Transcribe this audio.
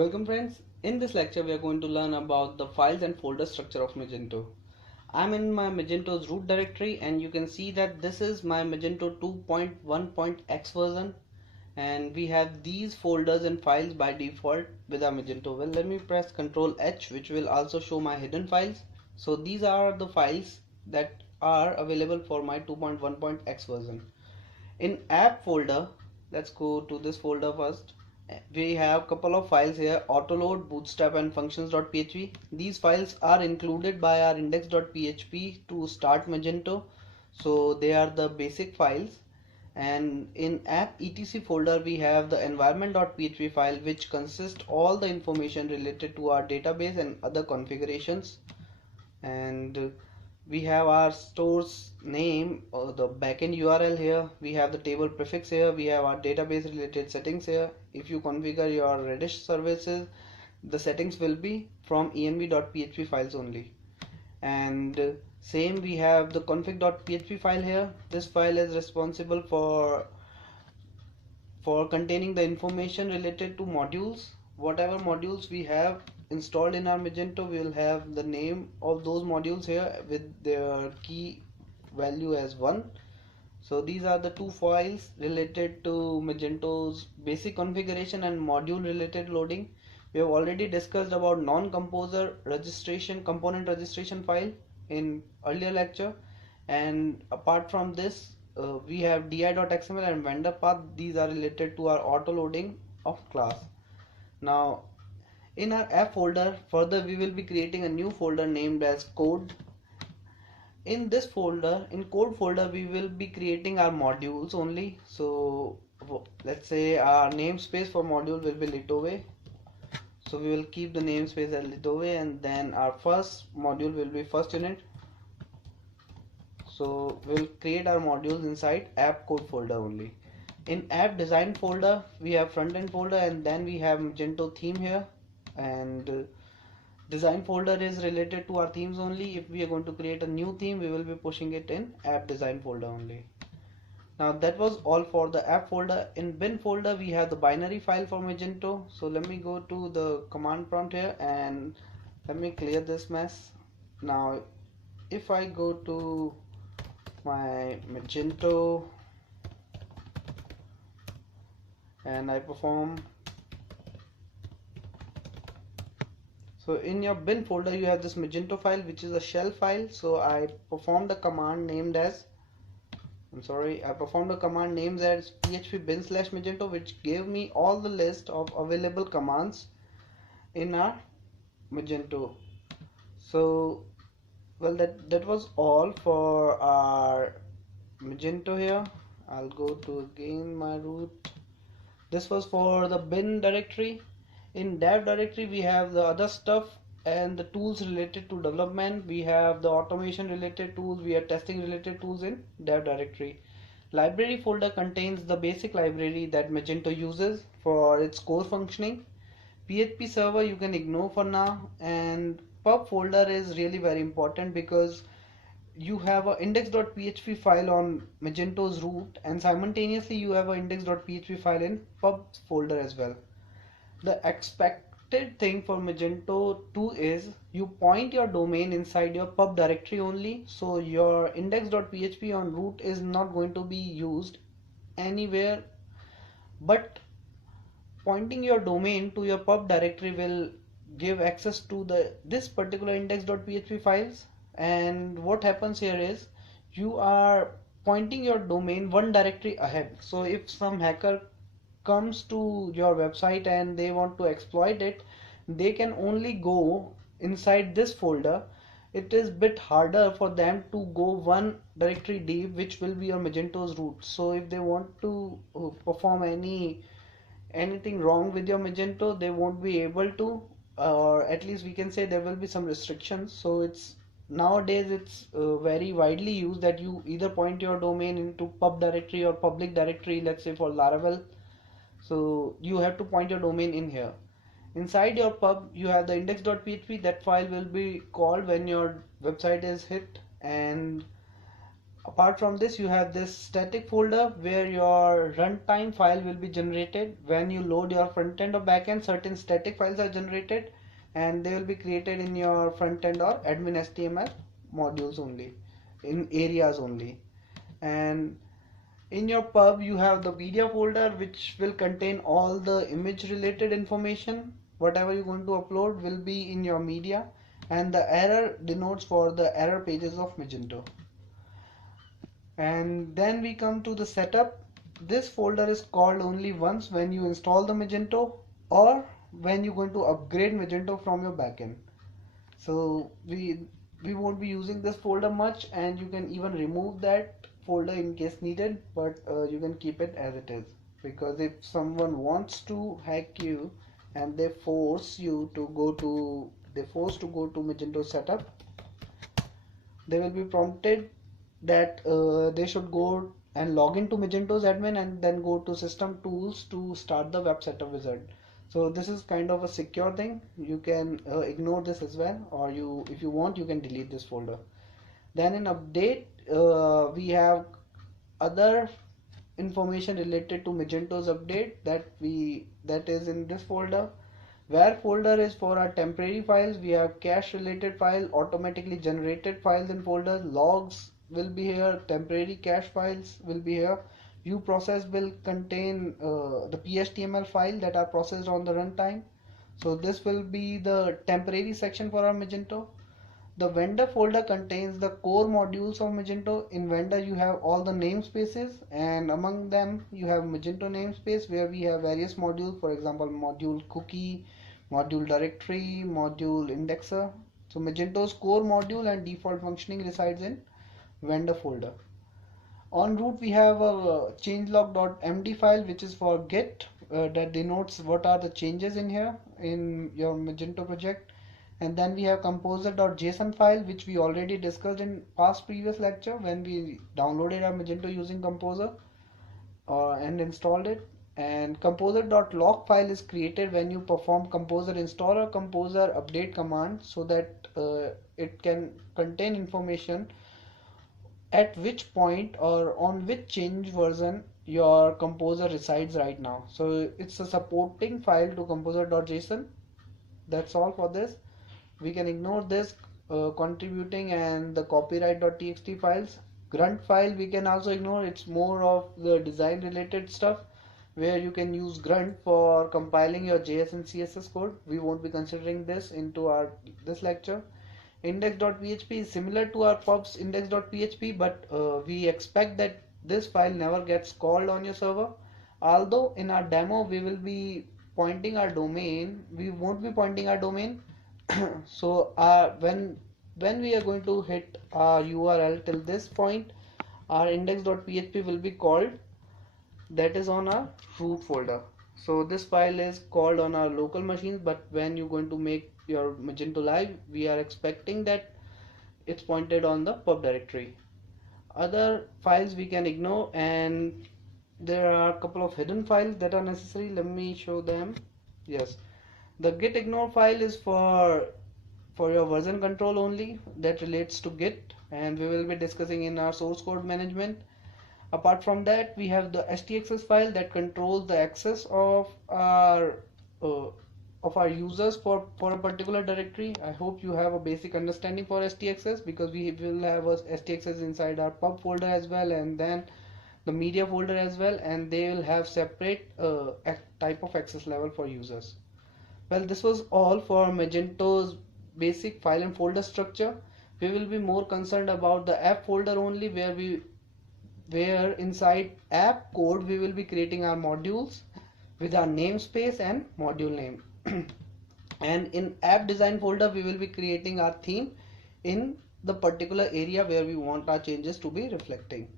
Welcome friends. In this lecture we are going to learn about the files and folder structure of Magento. I'm in my Magento's root directory and you can see that this is my Magento 2.1.x version and we have these folders and files by default with our Magento. Well, let me press Ctrl H, which will also show my hidden files. So these are the files that are available for my 2.1.x version. In app folder, let's go to this folder first. We have a couple of files here: autoload, bootstrap and functions.php. These files are included by our index.php to start Magento, so they are the basic files. And in app etc folder we have the environment.php file, which consists all the information related to our database and other configurations. And we have our store's name or the backend URL here. We have the table prefix here. We have our database related settings here. If you configure your Redis services, the settings will be from env.php files only. And same, we have the config.php file here. This file is responsible for containing the information related to modules. Whatever modules we have installed in our Magento, we will have the name of those modules here with their key value as 1. So these are the two files related to Magento's basic configuration and module related loading. We have already discussed about non-composer registration, component registration file in earlier lecture, and apart from this we have di.xml and vendor path. These are related to our auto loading of class. Now in our app folder, further we will be creating a new folder named as code. In this folder, in code folder, we will be creating our modules only. So let's say our namespace for module will be Litove. So we will keep the namespace as Litove, and then our first module will be first unit. So we'll create our modules inside app code folder only. In app design folder, we have front end folder, and then we have Magento theme here. And design folder is related to our themes only. If we are going to create a new theme, we will be pushing it in app design folder only. Now that was all for the app folder. In bin folder we have the binary file for Magento. So let me go to the command prompt here and let me clear this mess. Now if I go to my Magento and I perform, so in your bin folder you have this Magento file, which is a shell file. So I performed a command named as I performed a command named as php bin/magento, which gave me all the list of available commands in our Magento. So well, that was all for our Magento here. I'll go to again my root. This was for the bin directory. In dev directory we have the other stuff and the tools related to development. We have the automation related tools, we have testing related tools in dev directory. Library folder contains the basic library that Magento uses for its core functioning. PHP server you can ignore for now, and pub folder is really very important because you have a index.php file on Magento's root, and simultaneously you have a index.php file in pub folder as well. The expected thing for Magento 2 is you point your domain inside your pub directory only, so your index.php on root is not going to be used anywhere, but pointing your domain to your pub directory will give access to this particular index.php files. And what happens here is you are pointing your domain one directory ahead. So if some hacker comes to your website and they want to exploit it, they can only go inside this folder. It is bit harder for them to go one directory deep, which will be your Magento's root. So if they want to perform anything wrong with your Magento, they won't be able to, or at least we can say there will be some restrictions. So it's nowadays it's very widely used that you either point your domain into pub directory or public directory. Let's say for Laravel, so you have to point your domain in here. Inside your pub you have the index.php. That file will be called when your website is hit, and Apart from this, you have this static folder where your runtime file will be generated. When you load your front end or back end, certain static files are generated and they will be created in your front end or admin HTML modules only, in areas only. And in your pub, you have the media folder which will contain all the image related information. Whatever you're going to upload will be in your media, and the error denotes for the error pages of Magento. And then we come to the setup. This folder is called only once when you install the Magento or when you're going to upgrade Magento from your backend. So we won't be using this folder much, and you can even remove that folder in case needed, but you can keep it as it is, because if someone wants to hack you and they force to go to Magento setup, they will be prompted that they should go and log into Magento's admin and then go to system tools to start the web setup wizard. So this is kind of a secure thing. You can ignore this as well, or if you want, you can delete this folder. Then in update, we have other information related to Magento's update that is in this folder. Where folder is for our temporary files. We have cache related file, automatically generated files in folders, logs will be here, temporary cache files will be here. View process will contain the PHTML file that are processed on the runtime. So this will be the temporary section for our Magento. The vendor folder contains the core modules of Magento. In vendor you have all the namespaces, and among them you have Magento namespace where we have various modules, for example module cookie, module directory, module indexer. So Magento's core module and default functioning resides in vendor folder. En route we have a changelog.md file which is for Git, that denotes what are the changes in here in your Magento project. And then we have composer.json file which we already discussed in past previous lecture when we downloaded our Magento using Composer and installed it. And composer.log file is created when you perform composer install or composer update command, so that it can contain information at which point or on which change version your composer resides right now. So it's a supporting file to composer.json. That's all for this. We can ignore this contributing and the copyright.txt files. Grunt file we can also ignore. It's more of the design related stuff where you can use grunt for compiling your JS and CSS code. We won't be considering this into our this lecture. Index.php is similar to our pubs index.php, but we expect that this file never gets called on your server. Although in our demo we will be pointing our domain, we won't be pointing our domain. So when we are going to hit our URL till this point, our index.php will be called, that is on our root folder. So this file is called on our local machines, but when you're going to make your Magento live, we are expecting that it's pointed on the pub directory. Other files we can ignore, and there are a couple of hidden files that are necessary. Let me show them. Yes, the git ignore file is for your version control only, that relates to Git, and we will be discussing in our source code management. Apart from that, we have the htaccess file that controls the access of our users for a particular directory. I hope you have a basic understanding for htaccess, because we will have a htaccess inside our pub folder as well, and then the media folder as well, and they will have separate type of access level for users. Well, this was all for Magento's basic file and folder structure. We will be more concerned about the app folder only, where inside app code we will be creating our modules with our namespace and module name. And in app design folder we will be creating our theme in the particular area where we want our changes to be reflecting.